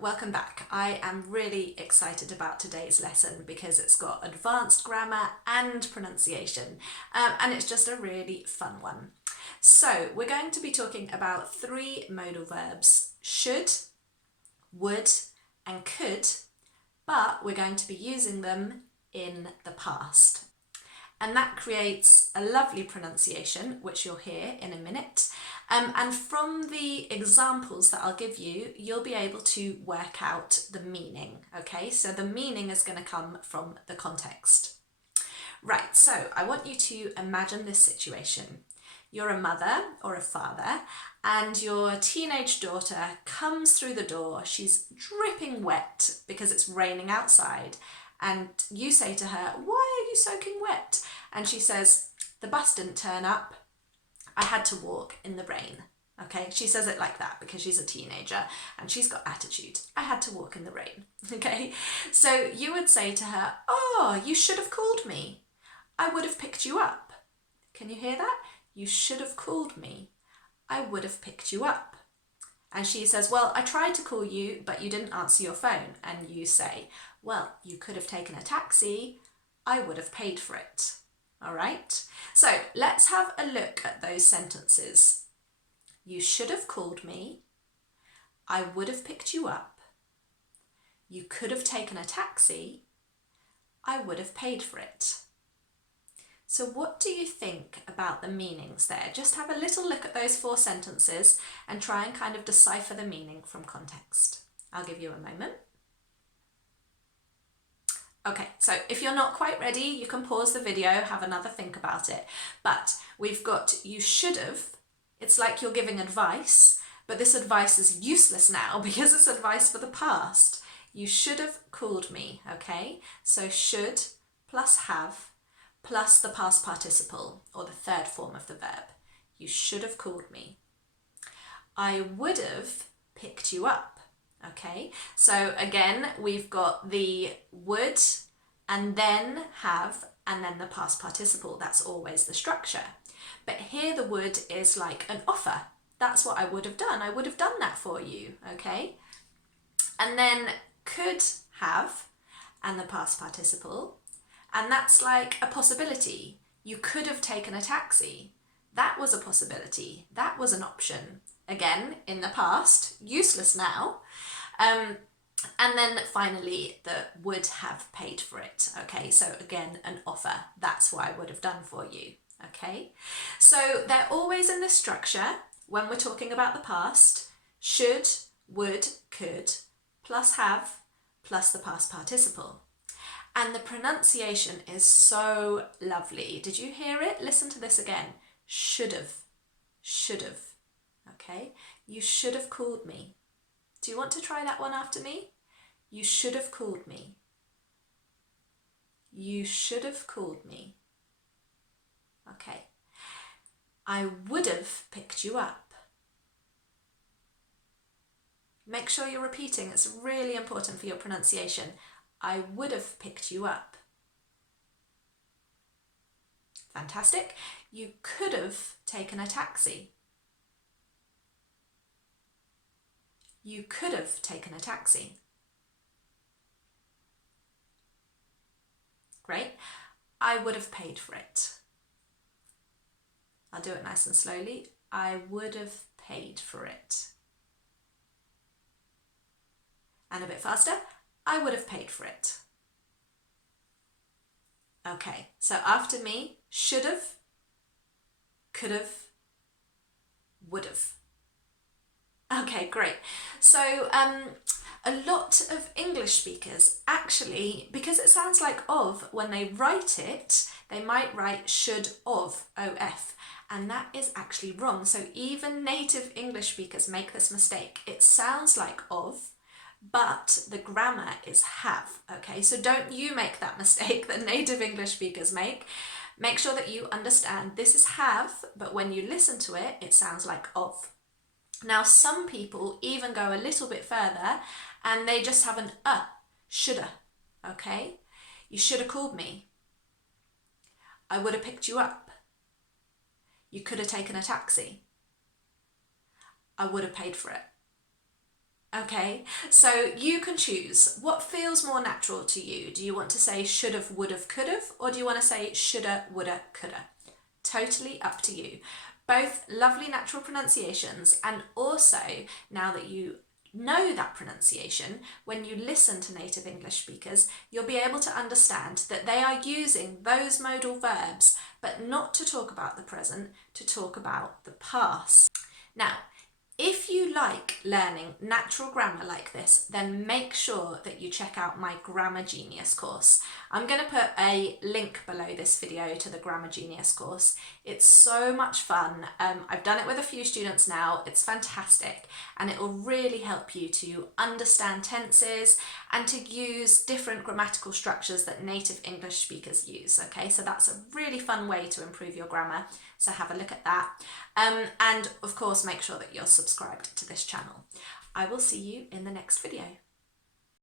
welcome back. I am really excited about today's lesson because it's got advanced grammar and pronunciation, and it's just a really fun one. So we're going to be talking about three modal verbs: should, would, and could, but we're going to be using them in the past. And that creates a lovely pronunciation, which you'll hear in a minute. And from the examples that I'll give you, you'll be able to work out the meaning, okay? So the meaning is going to come from the context. Right, so I want you to imagine this situation. You're a mother or a father, and your teenage daughter comes through the door. She's dripping wet because it's raining outside. And you say to her, "Why are you soaking wet?" And she says, "The bus didn't turn up. I had to walk in the rain." Okay, she says it like that because she's a teenager and she's got attitude. "I had to walk in the rain." Okay, so you would say to her, "Oh, you should have called me. I would have picked you up." Can you hear that? You should have called me. I would have picked you up. And she says, "Well, I tried to call you, but you didn't answer your phone." And you say, "Well, you could have taken a taxi. I would have paid for it." All right? So let's have a look at those sentences. You should have called me. I would have picked you up. You could have taken a taxi. I would have paid for it. So what do you think about the meanings there? Just have a little look at those four sentences and try and kind of decipher the meaning from context. I'll give you a moment. Okay, so if you're not quite ready, you can pause the video, have another think about it. But we've got you should have. It's like you're giving advice, but this advice is useless now because it's advice for the past. You should have called me, okay? So should plus have plus the past participle, or the third form of the verb. You should have called me. I would have picked you up. Okay, so again, we've got the would and then have and then the past participle. That's always the structure. But here the would is like an offer. That's what I would have done. I would have done that for you, okay? And then could have and the past participle. And that's like a possibility. You could have taken a taxi. That was a possibility. That was an option. Again, in the past, useless now. And then finally, the would have paid for it. Okay, so again, an offer. That's what I would have done for you. Okay, so they're always in this structure when we're talking about the past. Should, would, could, plus have, plus the past participle. And the pronunciation is so lovely. Did you hear it? Listen to this again. Should have. Should have. Okay? You should have called me. Do you want to try that one after me? You should have called me. You should have called me. Okay. I would have picked you up. Make sure you're repeating. It's really important for your pronunciation. I would have picked you up. Fantastic. You could have taken a taxi. You could have taken a taxi. Great. I would have paid for it. I'll do it nice and slowly. I would have paid for it. And a bit faster. I would have paid for it. Okay, so after me, should have, could have, would have. Okay, great. So a lot of English speakers actually, because it sounds like of, when they write it, they might write should of, of, and that is actually wrong. So even native English speakers make this mistake. It sounds like of, but the grammar is have, okay? So don't you make that mistake that native English speakers make. Make sure that you understand this is have, but when you listen to it, it sounds like of. Now, some people even go a little bit further and they just have an shoulda, okay? You should have called me. I would have picked you up. You could have taken a taxi. I would have paid for it. Okay, so you can choose what feels more natural to you. Do you want to say should've, would've, could've, or do you want to say shoulda, woulda, coulda? Totally up to you. Both lovely natural pronunciations, and also now that you know that pronunciation, when you listen to native English speakers, you'll be able to understand that they are using those modal verbs, but not to talk about the present, to talk about the past. Now, if you like learning natural grammar like this, then make sure that you check out my Grammar Genius course. I'm going to put a link below this video to the Grammar Genius course. It's so much fun. I've done it with a few students now. It's fantastic, and it will really help you to understand tenses and to use different grammatical structures that native English speakers use. Okay, so that's a really fun way to improve your grammar. So have a look at that. And of course, make sure that you're subscribed to this channel. I will see you in the next video.